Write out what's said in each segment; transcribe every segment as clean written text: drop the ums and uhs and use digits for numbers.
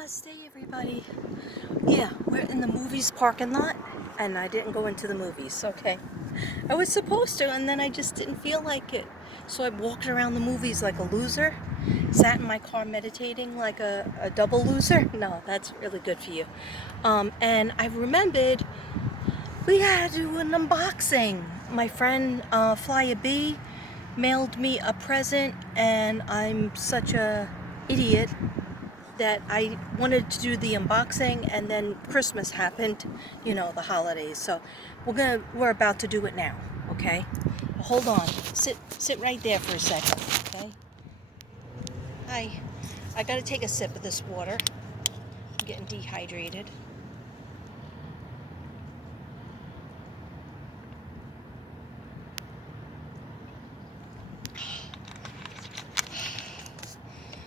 Namaste, everybody. Yeah, we're in the movies parking lot, and I didn't go into the movies, okay? I was supposed to, and then I just didn't feel like it. So I walked around the movies like a loser, sat in my car meditating like a double loser. No, that's really good for you. And I remembered we had to do an unboxing. My friend Fly B mailed me a present, and I'm such a idiot that I wanted to do the unboxing, and then Christmas happened, you know, the holidays. So we're about to do it now, okay? Hold on. Sit right there for a second, okay? Hi. I gotta take a sip of this water. I'm getting dehydrated.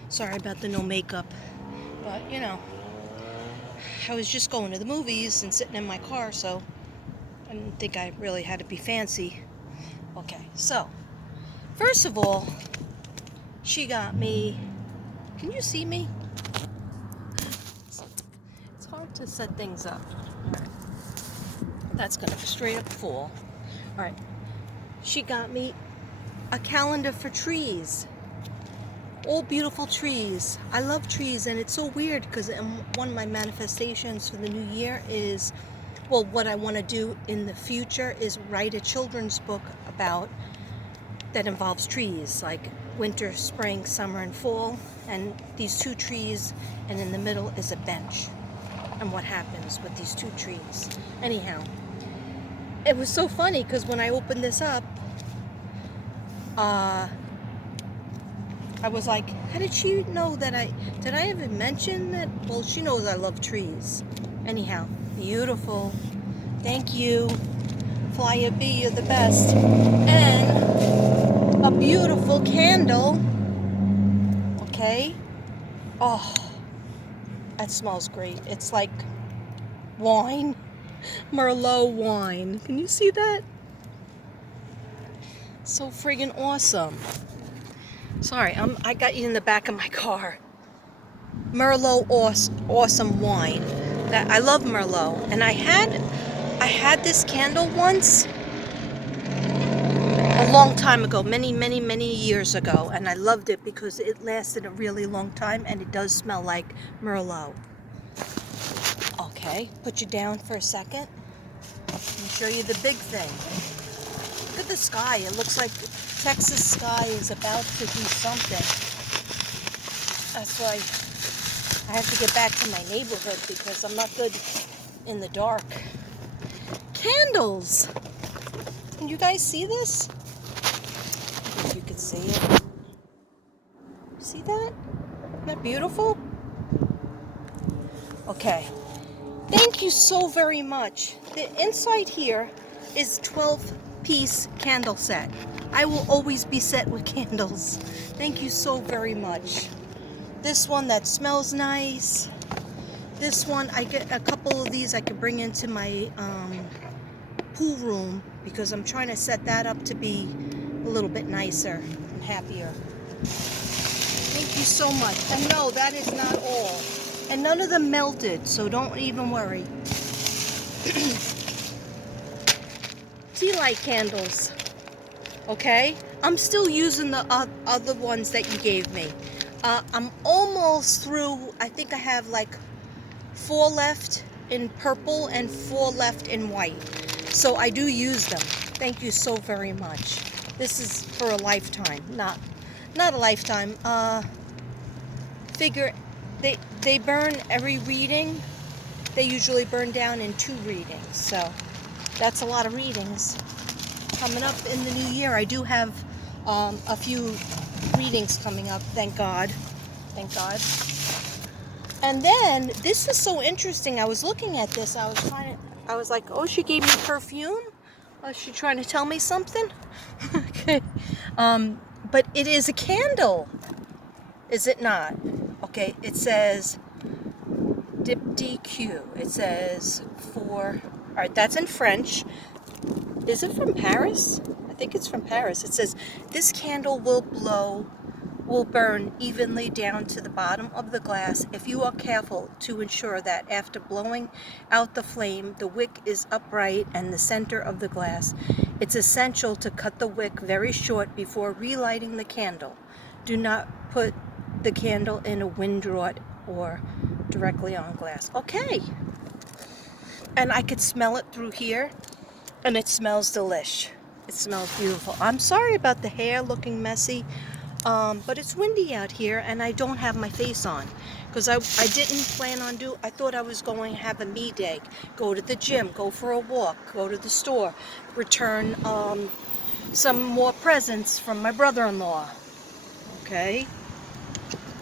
Sorry about the no makeup, but you know, I was just going to the movies and sitting in my car, so I didn't think I really had to be fancy. Okay, so first of all, she got me. Can you see me? It's hard to set things up. All right. That's gonna straight up fall. All right. She got me a calendar for trees. All beautiful trees. I love trees, and it's so weird because one of my manifestations for the new year is, well, what I want to do in the future is write a children's book about that involves trees, like winter, spring, summer, and fall, and these two trees, and in the middle is a bench, and what happens with these two trees. Anyhow, it was so funny because when I opened this up, I was like, how did she know that did I ever mention that? Well, she knows I love trees. Anyhow, beautiful. Thank you. Flyer B, you're the best. And a beautiful candle. Okay. Oh, that smells great. It's like wine. Merlot wine. Can you see that? So friggin' awesome. Sorry, I got you in the back of my car. Merlot awesome wine. That I love Merlot, and I had this candle once a long time ago, many years ago, and I loved it because it lasted a really long time, and it does smell like Merlot. Okay, put you down for a second. Let me show you the big thing. Look at the sky. It looks like Texas sky is about to do something. That's why I have to get back to my neighborhood because I'm not good in the dark. Candles! Can you guys see this? I guess you can see it. See that? Isn't that beautiful? Okay. Thank you so very much. The inside here is 12-piece candle set. I will always be set with candles. Thank you so very much. This one that smells nice. This one, I get a couple of these I could bring into my pool room because I'm trying to set that up to be a little bit nicer and happier. Thank you so much. And no, that is not all. And none of them melted, so don't even worry. Tea light candles. Okay? I'm still using the other ones that you gave me. I'm almost through. I think I have like 4 left in purple and 4 left in white. So I do use them. Thank you so very much. This is for a lifetime. Not a lifetime. Figure they burn every reading. They usually burn down in 2 readings. So that's a lot of readings. Coming up in the new year, I do have a few readings coming up. Thank God. Thank God. And then this is so interesting. I was looking at this. I was like, oh, she gave me perfume. Was she trying to tell me something? Okay. But it is a candle. Is it not? Okay. It says DQ. It says for. All right. That's in French. Is it from Paris? I think it's from Paris. It says this candle will will burn evenly down to the bottom of the glass if you are careful to ensure that after blowing out the flame, the wick is upright and the center of the glass. It's essential to cut the wick very short before relighting the candle. Do not put the candle in a wind draught or directly on glass. Okay. And I could smell it through here, and it smells delish. It smells beautiful. I'm sorry about the hair looking messy, but it's windy out here, and I don't have my face on because I didn't plan on I thought I was going to have a me day, go to the gym, go for a walk, go to the store, return some more presents from my brother-in-law. Okay.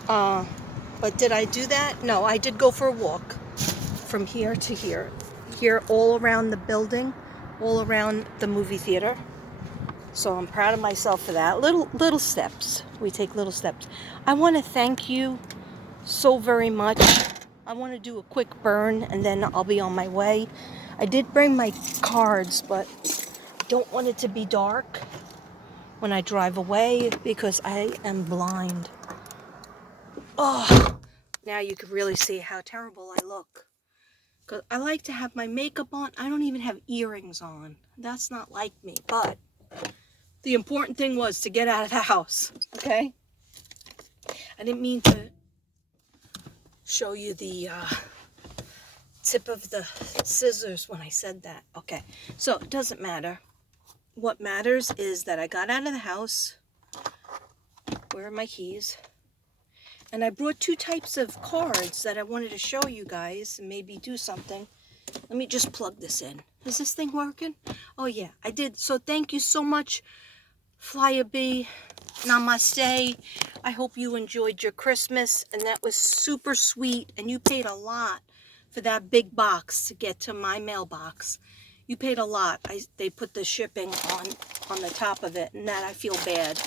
But did I do that? No, I did go for a walk from here to here all around the building, all around the movie theater. So I'm proud of myself for that. Little steps. We take little steps. I want to thank you so very much. I want to do a quick burn and then I'll be on my way. I did bring my cards, but I don't want it to be dark when I drive away because I am blind. Oh, now you can really see how terrible I look. Because I like to have my makeup on. I don't even have earrings on. That's not like me. But the important thing was to get out of the house. Okay? I didn't mean to show you the tip of the scissors when I said that. Okay. So it doesn't matter. What matters is that I got out of the house. Where are my keys? And I brought 2 types of cards that I wanted to show you guys and maybe do something. Let me just plug this in. Is this thing working? Oh yeah, I did. So thank you so much, Flyer B. Namaste. I hope you enjoyed your Christmas and that was super sweet. And you paid a lot for that big box to get to my mailbox. You paid a lot. They put the shipping on the top of it, and that I feel bad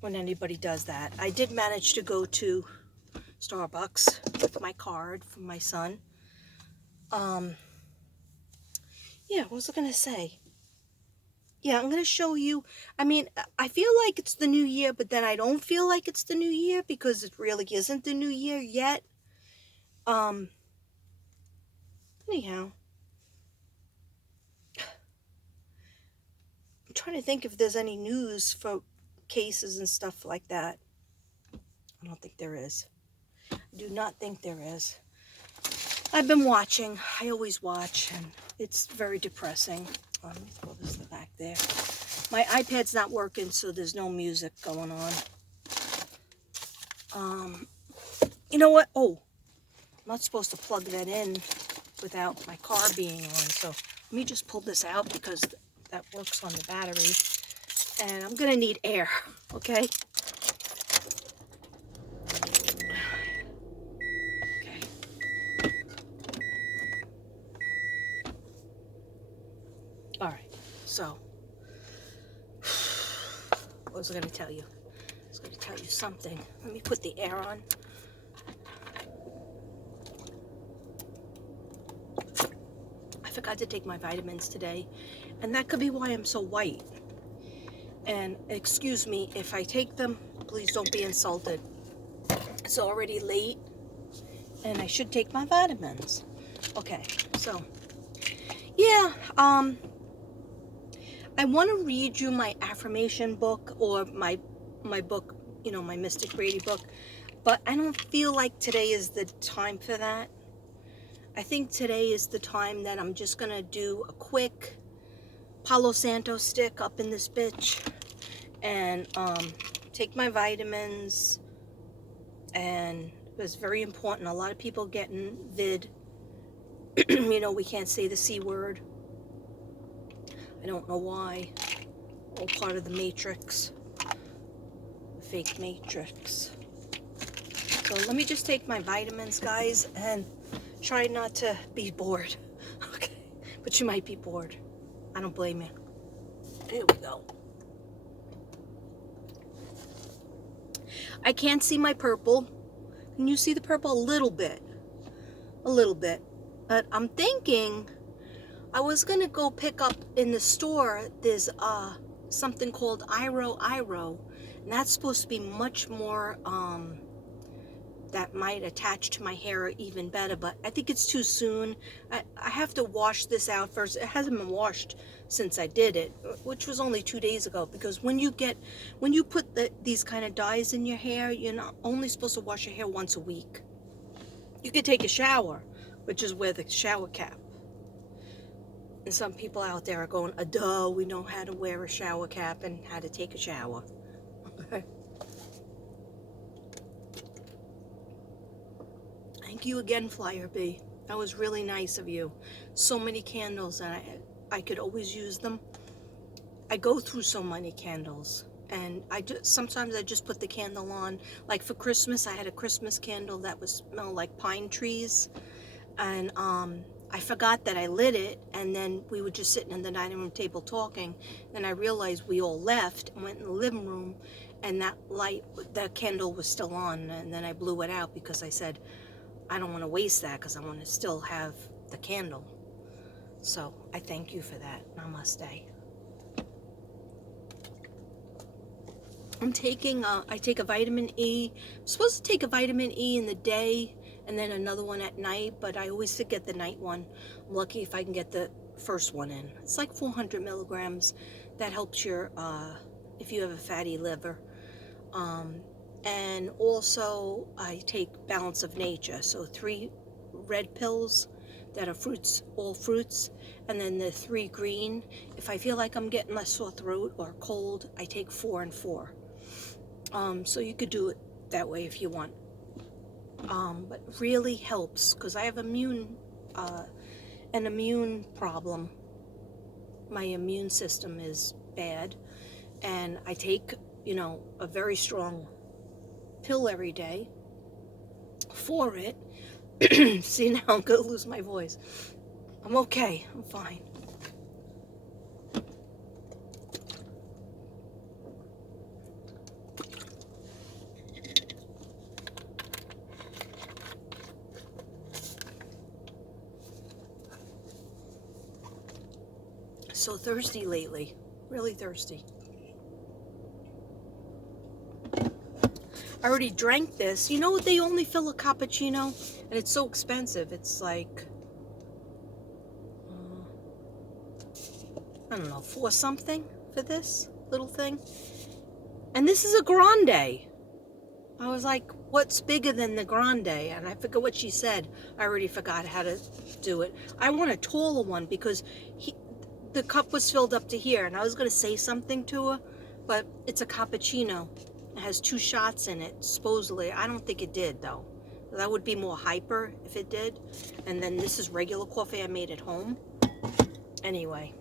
when anybody does that. I did manage to go to Starbucks with my card from my son. Yeah, what was I going to say? Yeah, I'm going to show you. I mean, I feel like it's the new year, but then I don't feel like it's the new year because it really isn't the new year yet. Anyhow, I'm trying to think if there's any news for cases and stuff like that. I don't think there is. I do not think there is. I've been watching. I always watch, and it's very depressing. Let me throw this back there. My iPad's not working, so there's no music going on. You know what? Oh, I'm not supposed to plug that in without my car being on. So let me just pull this out because that works on the battery. And I'm going to need air, okay? Okay. All right. So, what was I going to tell you? I was going to tell you something. Let me put the air on. I forgot to take my vitamins today, and that could be why I'm so white. And excuse me, if I take them, please don't be insulted. It's already late, and I should take my vitamins. Okay, so, yeah, I want to read you my affirmation book or my book, you know, my Mystic Brady book, but I don't feel like today is the time for that. I think today is the time that I'm just going to do a quick Palo Santo stick up in this bitch and take my vitamins. And it was very important. A lot of people getting vid. You know, we can't say the C word. I don't know why. All part of the matrix. Fake matrix. So let me just take my vitamins, guys, and try not to be bored. Okay. But you might be bored. I don't blame you. Here we go. I can't see my purple. Can you see the purple? A little bit. A little bit. But I'm thinking I was going to go pick up in the store. There's something called Iro. And that's supposed to be much more, that might attach to my hair even better, but I think it's too soon. I have to wash this out first. It hasn't been washed since I did it, which was only 2 days ago, because when you put these kind of dyes in your hair, you're not only supposed to wash your hair once a week. You could take a shower, but just wear the shower cap. And some people out there are going, duh, we know how to wear a shower cap and how to take a shower. Okay. Thank you again, Flyer B. That was really nice of you. So many candles, and I could always use them. I go through so many candles, and sometimes I just put the candle on. Like for Christmas, I had a Christmas candle that was smelled like pine trees, and I forgot that I lit it, and then we were just sitting in the dining room table talking, and I realized we all left and went in the living room, and that candle was still on, and then I blew it out because I said, I don't want to waste that because I want to still have the candle. So I thank you for that. Namaste. I take a vitamin E. I'm supposed to take a vitamin E in the day and then another one at night, but I always forget the night one. I'm lucky if I can get the first one in. It's like 400 milligrams. That helps your, if you have a fatty liver. And also I take Balance of Nature, so 3 red pills that are fruits, all fruits, and then the 3 green. If I feel like I'm getting a sore throat or cold, I take 4 and 4. So you could do it that way if you want. But really helps, because I have an immune problem. My immune system is bad, and I take, a very strong pill every day for it. See, now I'm gonna lose my voice. I'm okay. I'm fine. So thirsty lately. Really thirsty. I already drank this. You know, they only fill a cappuccino, and it's so expensive. It's like, I don't know, 4 something for this little thing. And this is a grande. I was like, what's bigger than the grande? And I forget what she said. I already forgot how to do it. I want a taller one because the cup was filled up to here, and I was going to say something to her, but it's a cappuccino. It has 2 shots in it, supposedly. I don't think it did, though. That would be more hyper if it did. And then this is regular coffee I made at home. Anyway,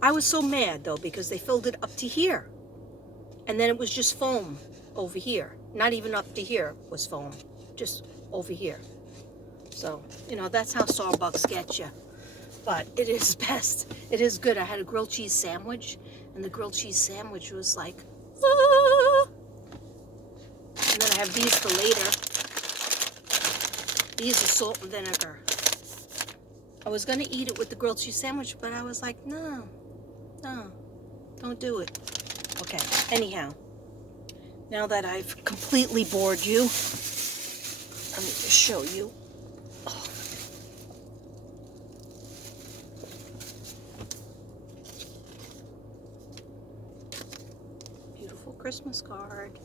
I was so mad, though, because they filled it up to here. And then it was just foam over here. Not even up to here was foam. Just over here. So, that's how Starbucks gets you. But it is best. It is good. I had a grilled cheese sandwich, and the grilled cheese sandwich was like, ah! And then I have these for later. These are salt and vinegar. I was going to eat it with the grilled cheese sandwich, but I was like, no, don't do it. Okay, anyhow, now that I've completely bored you, let me just show you. Oh. Beautiful Christmas card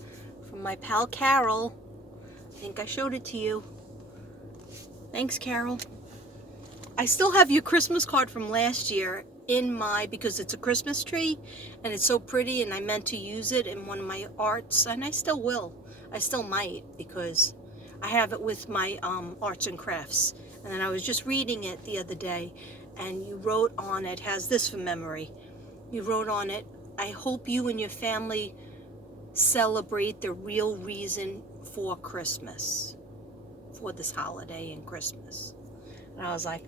from my pal Carol. I think I showed it to you. Thanks, Carol. I still have your Christmas card from last year because it's a Christmas tree and it's so pretty, and I meant to use it in one of my arts, and I still will. I still might, because I have it with my arts and crafts. And then I was just reading it the other day, and you wrote on it, has this from memory. You wrote on it, I hope you and your family celebrate the real reason for Christmas, for this holiday and Christmas. And I was like,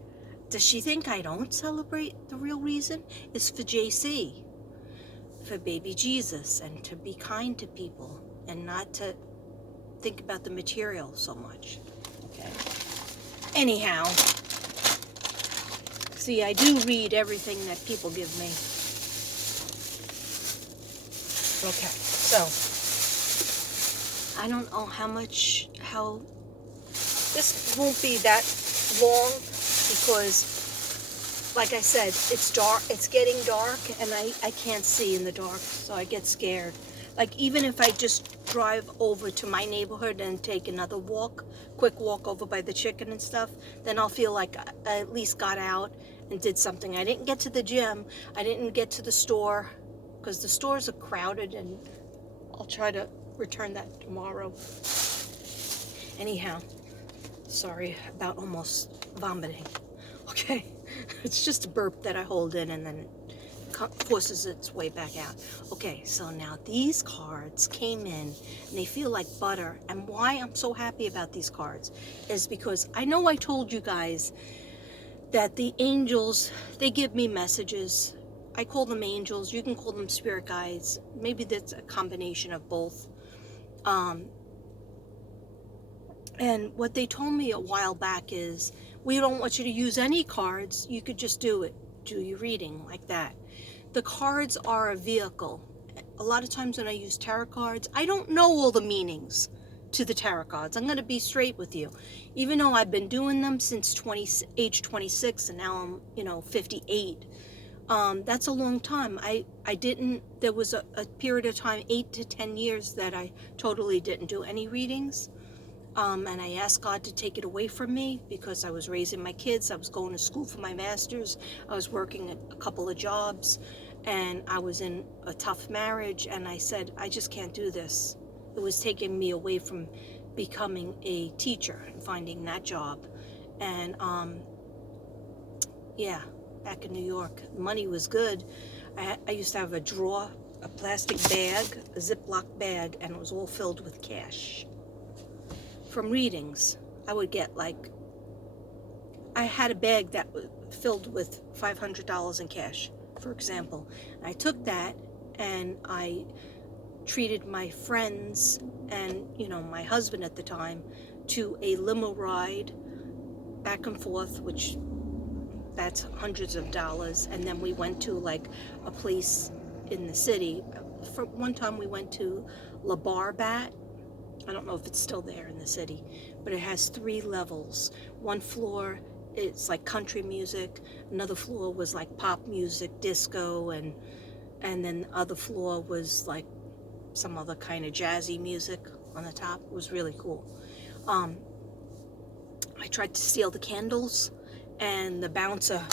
does she think I don't celebrate the real reason? It's for JC, for baby Jesus, and to be kind to people and not to think about the material so much. Okay. Anyhow, see, I do read everything that people give me. Okay, so I don't know how this won't be that long because, like I said, it's dark. It's getting dark, and I can't see in the dark, so I get scared. Like, even if I just drive over to my neighborhood and take another quick walk over by the chicken and stuff, then I'll feel like I at least got out and did something. I didn't get to the gym. I didn't get to the store because the stores are crowded, and I'll try to return that tomorrow. Anyhow, sorry about almost vomiting. Okay, it's just a burp that I hold in and then forces its way back out. Okay, so now these cards came in and they feel like butter. And why I'm so happy about these cards is because I know I told you guys that the angels, they give me messages. I call them angels. You can call them spirit guides. Maybe that's a combination of both. And what they told me a while back is, we don't want you to use any cards. You could just do your reading like that. The cards are a vehicle. A lot of times when I use tarot cards, I don't know all the meanings to the tarot cards. I'm going to be straight with you. Even though I've been doing them since age 26 and now I'm, 58. That's a long time. There was a period of time, 8 to 10 years, that I totally didn't do any readings. And I asked God to take it away from me because I was raising my kids. I was going to school for my master's. I was working a couple of jobs, and I was in a tough marriage. And I said, I just can't do this. It was taking me away from becoming a teacher and finding that job. And yeah, back in New York, money was good. I used to have a plastic bag, a Ziploc bag, and it was all filled with cash. From readings, I would get I had a bag that was filled with $500 in cash, for example. I took that and I treated my friends and, my husband at the time to a limo ride back and forth, which that's hundreds of dollars. And then we went to a place in the city. For one time we went to La Barbat. I don't know if it's still there in the city, but it has 3 levels. One floor, it's like country music. Another floor was like pop music, disco, and then the other floor was like some other kind of jazzy music on the top. It was really cool. I tried to steal the candles, and the bouncer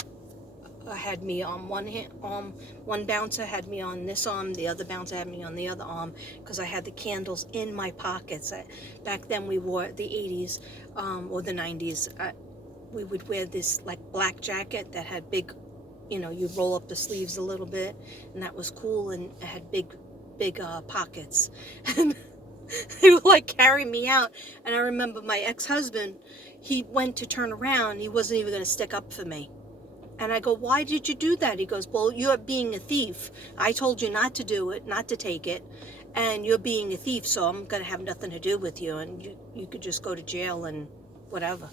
had me on one arm. One bouncer had me on this arm, the other bouncer had me on the other arm, because I had the candles in my pockets. Back then we wore the 80s or the 90s. We would wear this black jacket that had big, you roll up the sleeves a little bit, and that was cool, and it had big pockets. And they would carry me out. And I remember my ex-husband, he went to turn around, he wasn't even going to stick up for me. And I go, why did you do that? He goes, well, you're being a thief. I told you not to do it, not to take it. And you're being a thief, so I'm going to have nothing to do with you. And you could just go to jail and whatever.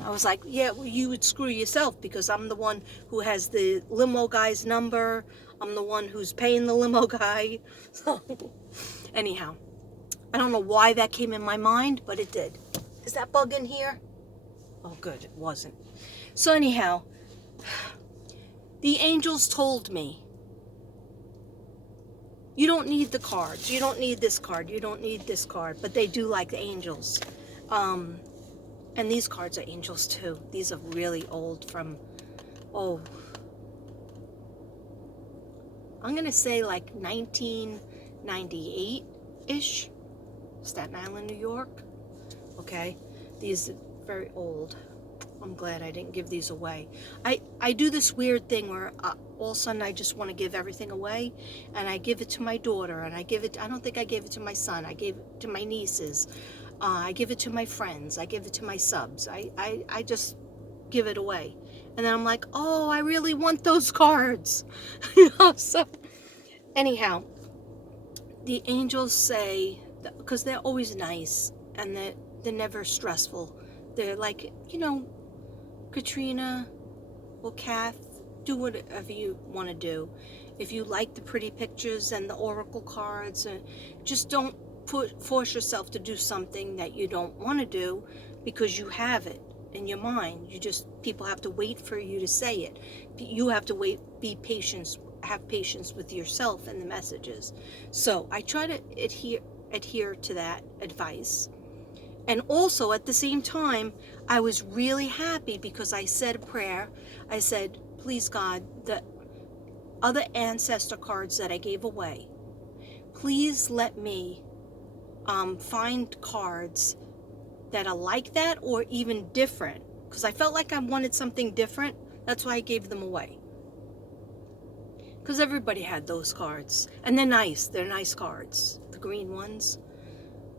I was like, yeah, well, you would screw yourself, because I'm the one who has the limo guy's number. I'm the one who's paying the limo guy. So anyhow, I don't know why that came in my mind, but it did. Is that bug in here? Oh, good, it wasn't. So anyhow, the angels told me, you don't need the cards. You don't need this card. You don't need this card. But they do like the angels. And these cards are angels too. These are really old, from, I'm going to say 1998-ish. Staten Island, New York. Okay. These are very old. I'm glad I didn't give these away. I do this weird thing where all of a sudden I just want to give everything away, and I give it to my daughter, and I don't think I gave it to my son. I gave it to my nieces. I give it to my friends. I give it to my subs. I just give it away. And then I'm like, oh, I really want those cards. So anyhow, the angels say, because they're always nice, and they're never stressful. They're like, Katrina or Kath, do whatever you want to do. If you like the pretty pictures and the oracle cards, just don't force yourself to do something that you don't want to do because you have it in your mind. People have to wait for you to say it. You have to wait, have patience with yourself and the messages. So I try to adhere to that advice. And also at the same time, I was really happy because I said a prayer. I said, please God, the other ancestor cards that I gave away, please let me find cards that are like that or even different, because I felt like I wanted something different. That's why I gave them away, because everybody had those cards, and they're nice cards, the green ones,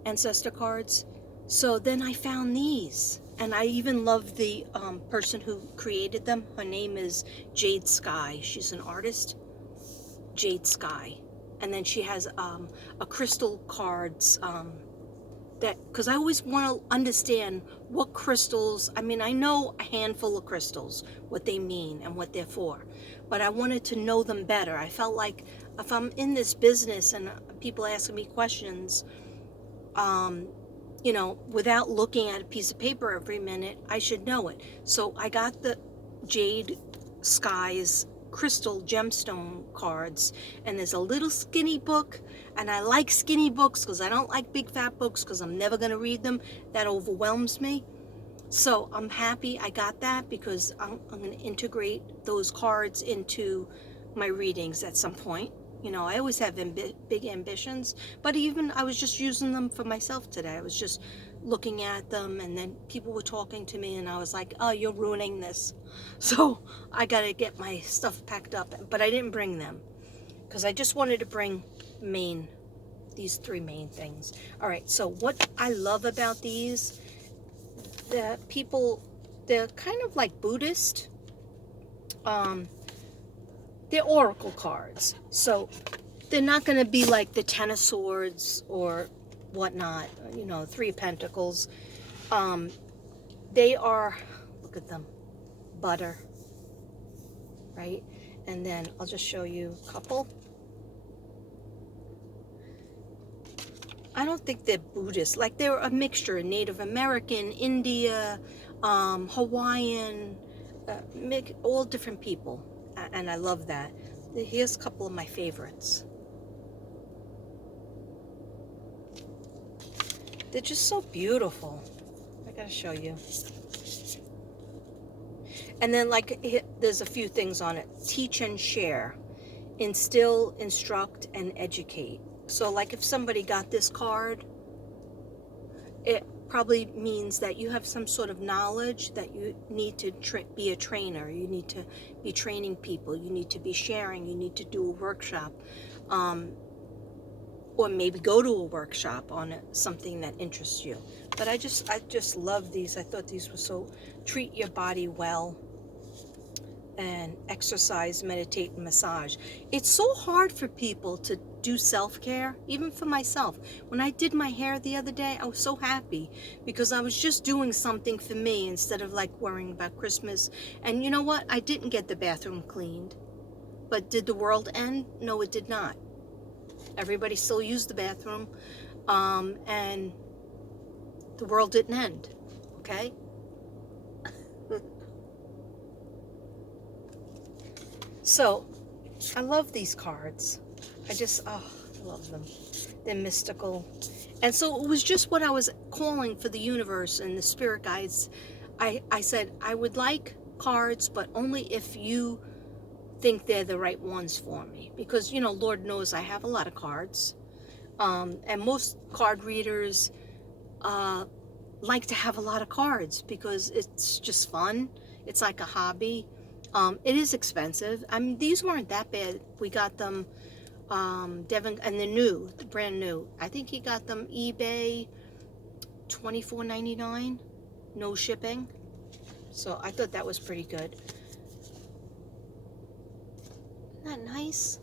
ancestor cards. So then I found these, and I even love the person who created them. Her name is Jade Sky. She's an artist, Jade Sky. And then she has a crystal cards that, because I always want to understand what crystals, I mean, I know a handful of crystals, what they mean and what they're for, but I wanted to know them better. I felt like if I'm in this business and people asking me questions, without looking at a piece of paper every minute, I should know it. So I got the Jade Sky's crystal gemstone cards, and there's a little skinny book, and I like skinny books because I don't like big fat books because I'm never going to read them. That overwhelms me. So I'm happy I got that, because I'm going to integrate those cards into my readings at some point. I always have big ambitions, but even I was just using them for myself today. I was just looking at them, and then people were talking to me, and I was like, oh, you're ruining this. So I got to get my stuff packed up, but I didn't bring them because I just wanted to bring these three main things. All right, so what I love about these, they're kind of like Buddhist. They're oracle cards. So they're not going to be like the Ten of Swords or whatnot, Three of Pentacles. They are, look at them, butter, right? And then I'll just show you a couple. I don't think they're Buddhist. Like, they're a mixture, Native American, India, Hawaiian, all different people. And I love that. Here's a couple of my favorites. They're just so beautiful. I gotta show you. And then, there's a few things on it. Teach and share. Instill, instruct, and educate. So, like, if somebody got this card, it probably means that you have some sort of knowledge that you need to be a trainer. You need to be training people. You need to be sharing. You need to do a workshop. Or maybe go to a workshop on something that interests you. But I just love these. I thought these were so, treat your body well, and exercise, meditate, and massage. It's so hard for people to do self-care, even for myself. When I did my hair the other day, I was so happy because I was just doing something for me instead of worrying about Christmas. And you know what? I didn't get the bathroom cleaned. But did the world end? No, it did not. Everybody still used the bathroom, and the world didn't end, okay? So, I love these cards. I love them. They're mystical. And so it was just what I was calling for the universe and the spirit guides. I said, I would like cards, but only if you think they're the right ones for me. Because, Lord knows I have a lot of cards. And most card readers like to have a lot of cards because it's just fun. It's like a hobby. It is expensive. I mean, these weren't that bad. We got them, Devin, and they're brand new. I think he got them eBay, $24.99, no shipping. So I thought that was pretty good. Isn't that nice?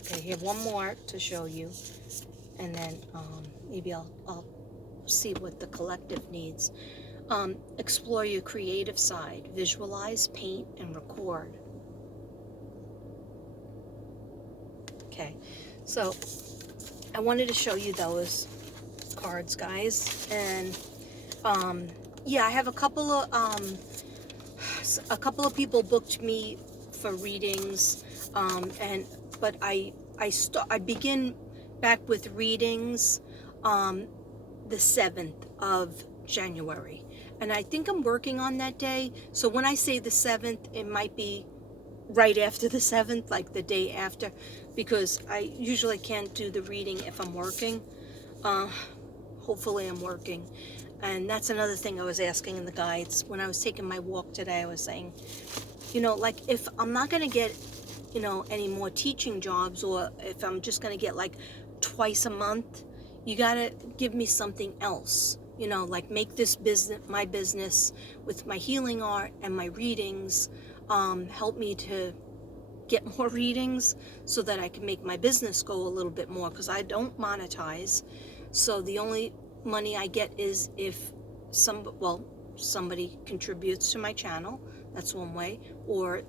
Okay, here, one more to show you. And then maybe I'll see what the collective needs. Explore your creative side. Visualize, paint, and record. Okay, so I wanted to show you those cards, guys. And yeah, I have a couple of people booked me for readings, but I begin back with readings the 7th of January, and I think I'm working on that day. So when I say the 7th, it might be right after the 7th, like the day after, because I usually can't do the reading if I'm working. Hopefully I'm working. And that's another thing I was asking in the guides. When I was taking my walk today, I was saying, like if I'm not going to get, any more teaching jobs, or if I'm just going to get like twice a month, you got to give me something else. Like make this business, my business with my healing art and my readings, help me to get more readings so that I can make my business go a little bit more, because I don't monetize. So the only money I get is if somebody contributes to my channel. That's one way, or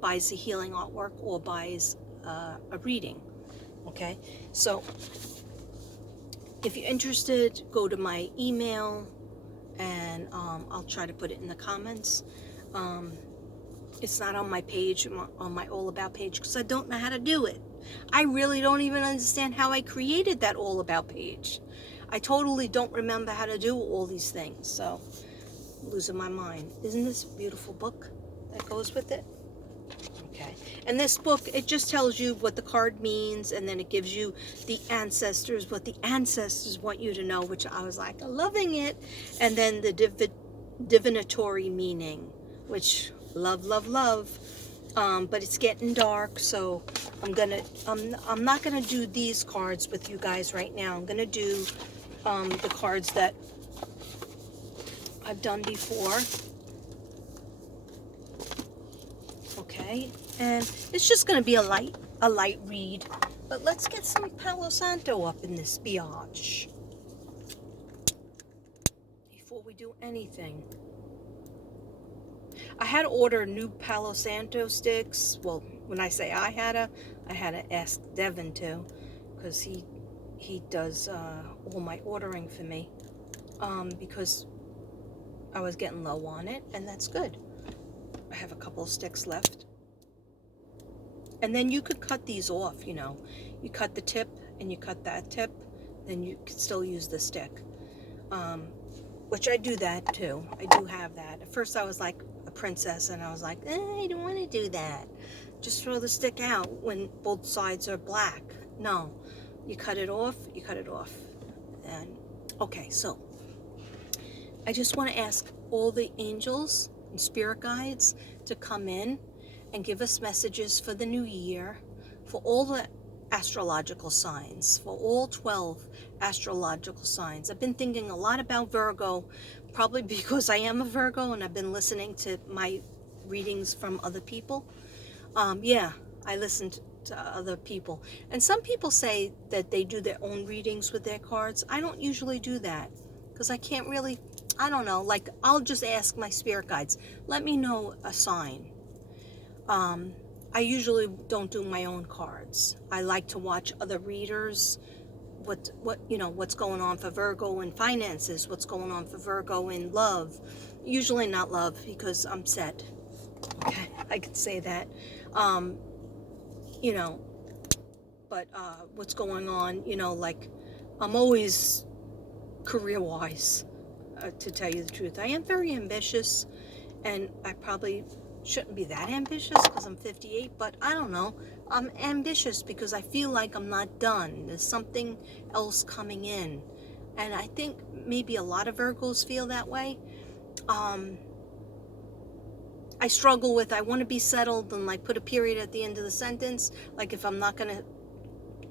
buys the healing artwork, or buys a reading. Okay, so if you're interested, go to my email, and I'll try to put it in the comments. It's not on my page, on my All About page, because I don't know how to do it. I really don't even understand how I created that All About page. I totally don't remember how to do all these things, so I'm losing my mind. Isn't this a beautiful book that goes with it? Okay. And this book, it just tells you what the card means, and then it gives you the ancestors, what the ancestors want you to know, which I was like loving it. And then the divinatory meaning, which love, love, love. But it's getting dark, so I'm not gonna do these cards with you guys right now. I'm gonna do the cards that I've done before. Okay, and it's just gonna be a light read. But let's get some Palo Santo up in this biatch before we do anything. I had to order new Palo Santo sticks. Well, when I say I had to ask Devin to, because he does all my ordering for me, because I was getting low on it, and that's good. I have a couple of sticks left. And then you could cut these off, You cut the tip, and you cut that tip, then you could still use the stick. Which I do that too. I do have that. At first I was like a princess, and I was like, I don't want to do that. Just throw the stick out when both sides are black. No, you cut it off, you cut it off. And okay, so I just want to ask all the angels and spirit guides to come in and give us messages for the new year, for all the astrological signs, for all 12 astrological signs. I've been thinking a lot about Virgo, probably because I am a Virgo, and I've been listening to my readings from other people. Yeah, I listened to other people. And some people say that they do their own readings with their cards. I don't usually do that, because I can't really, I don't know, like I'll just ask my spirit guides, let me know a sign. I usually don't do my own cards. I like to watch other readers, what's going on for Virgo in finances, what's going on for Virgo in love. Usually not love, because I'm set. Okay, I could say that. But what's going on, like I'm always career-wise, to tell you the truth. I am very ambitious, and I probably shouldn't be that ambitious because I'm 58, but I don't know. I'm ambitious because I feel like I'm not done. There's something else coming in. And I think maybe a lot of Virgos feel that way. I struggle with, I want to be settled and like put a period at the end of the sentence. Like if I'm not going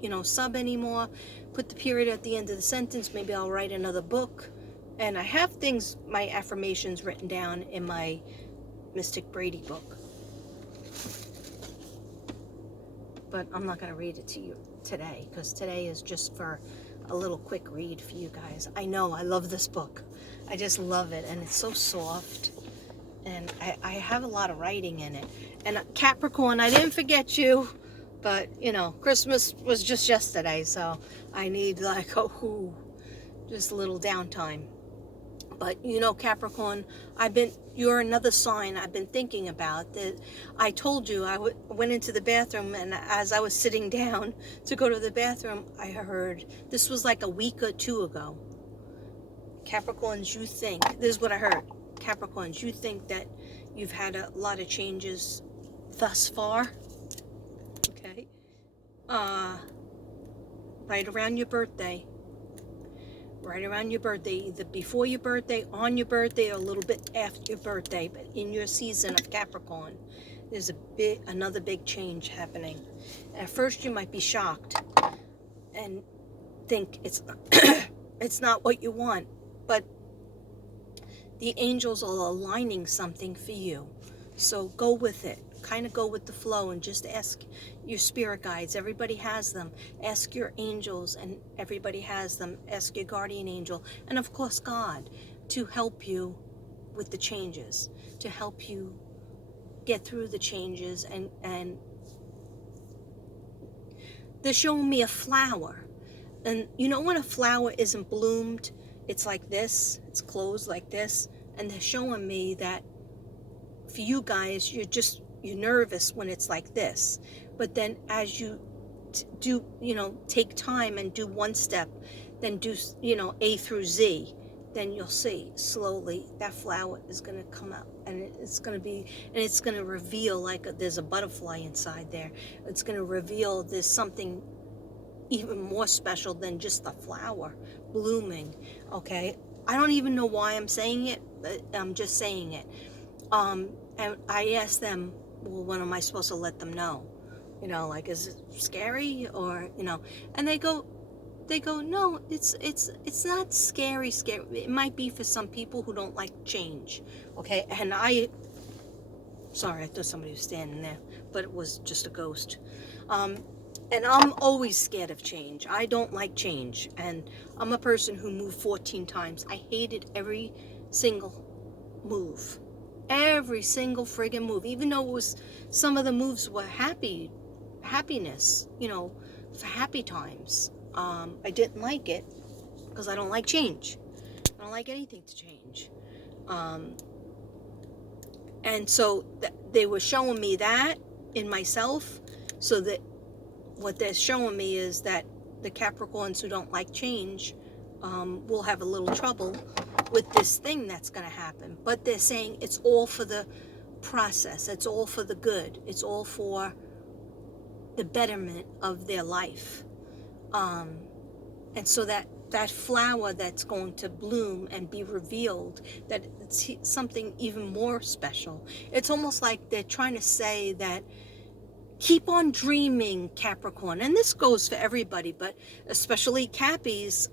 to, sub anymore, put the period at the end of the sentence. Maybe I'll write another book. And I have things, my affirmations written down in my Mystic Brady book. But I'm not going to read it to you today, because today is just for a little quick read for you guys. I know, I love this book. I just love it, and it's so soft. And I have a lot of writing in it. And Capricorn, I didn't forget you. But, Christmas was just yesterday, so I need like, just a little downtime. But Capricorn, you're another sign I've been thinking about. That I told you I went into the bathroom, and as I was sitting down to go to the bathroom, I heard, this was like a week or two ago. Capricorns, this is what I heard. Capricorns, you think that you've had a lot of changes thus far. Okay. Right around your birthday. Right around your birthday, either before your birthday, on your birthday, or a little bit after your birthday, but in your season of Capricorn, there's another big change happening. At first, you might be shocked and think it's it's not what you want, but the angels are aligning something for you. So go with it. Kind of go with the flow and just ask your spirit guides. Everybody has them. Ask your angels, and everybody has them. Ask your guardian angel, and of course God, to help you with the changes, to help you get through the changes. And they're showing me a flower. And when a flower isn't bloomed, it's like this, it's closed like this. And they're showing me that for you guys, you're nervous when it's like this. But then as you do, take time and do one step, then do, A through Z, then you'll see slowly that flower is going to come out, and it's going to reveal like there's a butterfly inside there. It's going to reveal there's something even more special than just the flower blooming. Okay, I don't even know why I'm saying it, but I'm just saying it. And I asked them, well, when am I supposed to let them know? Like, is it scary, or and they go, no, it's not scary. It might be for some people who don't like change. Okay, and sorry, I thought somebody was standing there, but it was just a ghost. And I'm always scared of change. I don't like change. And I'm a person who moved 14 times. I hated every single move. Every single friggin' move. Even though some of the moves were happiness, for happy times. I didn't like it because I don't like change. I don't like anything to change. And so they were showing me that in myself, so that what they're showing me is that the Capricorns who don't like change will have a little trouble with this thing that's going to happen. But they're saying it's all for the process. It's all for the good. It's all for the betterment of their life. And so that flower that's going to bloom and be revealed, that it's something even more special. It's almost like they're trying to say that keep on dreaming, Capricorn. And this goes for everybody, but especially Cappies.